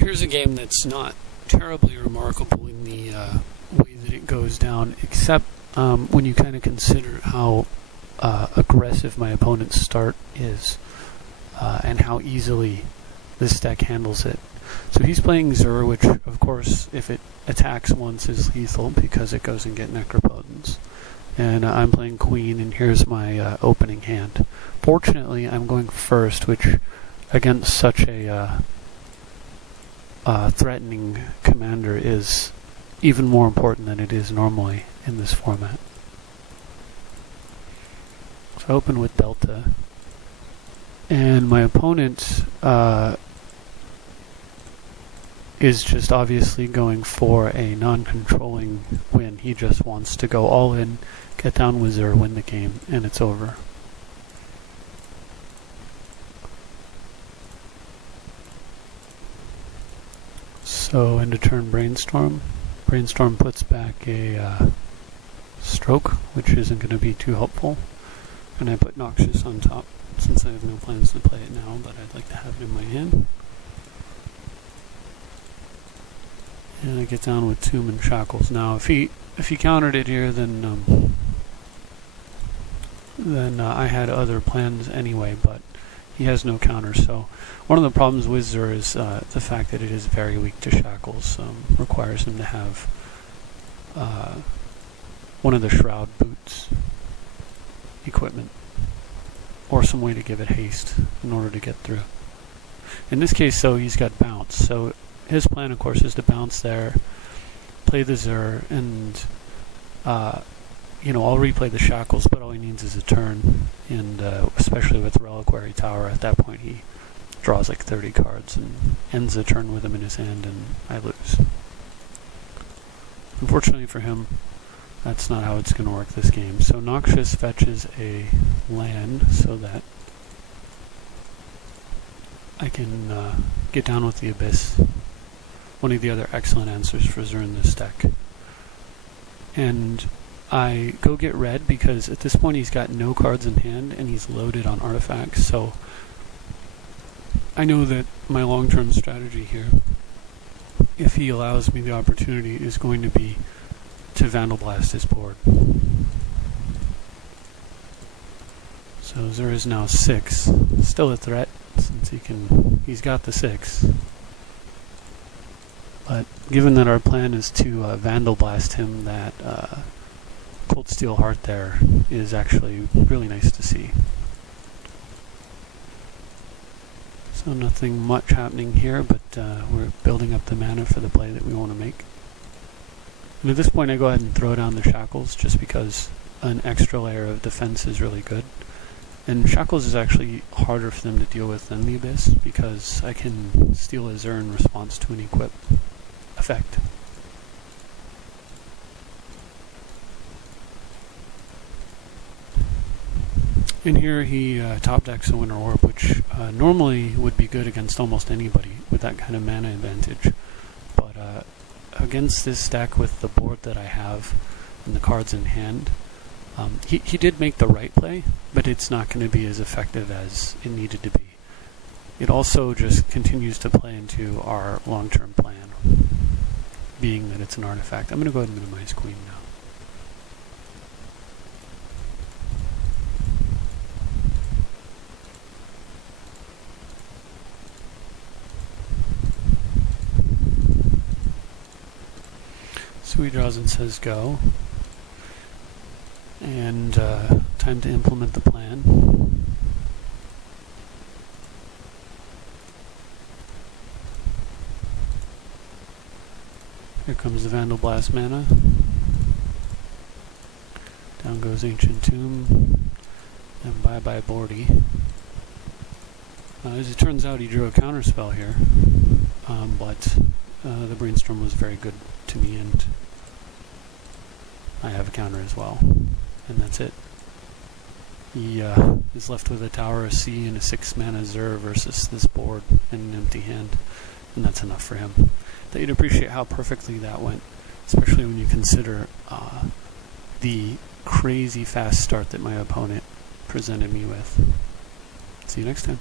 Here's a game that's not terribly remarkable in the way that it goes down, except when you kind of consider how aggressive my opponent's start is and how easily this deck handles it. So he's playing Zur, which of course if it attacks once is lethal because it goes and get necropotence. And I'm playing Queen, and here's my opening hand. Fortunately, I'm going first, which against such a threatening commander is even more important than it is normally in this format. So I open with Delta, and my opponent is just obviously going for a non-controlling win. He just wants to go all in, get down with Zur, win the game, and it's over. So into turn Brainstorm. Brainstorm puts back a Stroke, which isn't going to be too helpful. And I put Noxious on top, since I have no plans to play it now, but I'd like to have it in my hand. And I get down with Tomb and Shackles. Now, if he countered it here, then I had other plans anyway, but he has no counter. So one of the problems with Zur is the fact that it is very weak to Shackles. Requires him to have one of the Shroud boots equipment, or some way to give it haste in order to get through. In this case, though, he's got Bounce. So his plan, of course, is to bounce there, play the Zur, and I'll replay the Shackles, but all he needs is a turn, and especially with Reliquary Tower, at that point he draws like 30 cards and ends the turn with them in his hand, and I lose. Unfortunately for him, that's not how it's going to work this game. So Noxious fetches a land so that I can get down with the Abyss. One of the other excellent answers for Zur in this deck. And I go get red because at this point he's got no cards in hand and he's loaded on artifacts, so I know that my long-term strategy here, if he allows me the opportunity, is going to be to Vandal Blast his board. So Zur is now 6, still a threat since he's got the 6. But given that our plan is to Vandal Blast him, that Cold Steel Heart there is actually really nice to see. So nothing much happening here, but we're building up the mana for the play that we want to make. And at this point I go ahead and throw down the Shackles, just because an extra layer of defense is really good. And Shackles is actually harder for them to deal with than the Abyss, because I can steal a Zur in response to an equip effect. And here he top decks a Winter Orb, which normally would be good against almost anybody with that kind of mana advantage. But against this deck with the board that I have and the cards in hand, he did make the right play, but it's not going to be as effective as it needed to be. It also just continues to play into our long-term plan, being that it's an artifact. I'm going to go ahead and minimize Queen now. So he draws and says go, and time to implement the plan. Here comes the Vandal Blast mana. Down goes Ancient Tomb, and bye bye Boardy. As it turns out, he drew a counterspell here, but the Brainstorm was very good to me, and I have a counter as well, and that's it. He is left with a Tower of Sea and a 6 mana Zur versus this board and an empty hand, and that's enough for him. That you'd appreciate how perfectly that went, especially when you consider the crazy fast start that my opponent presented me with. See you next time.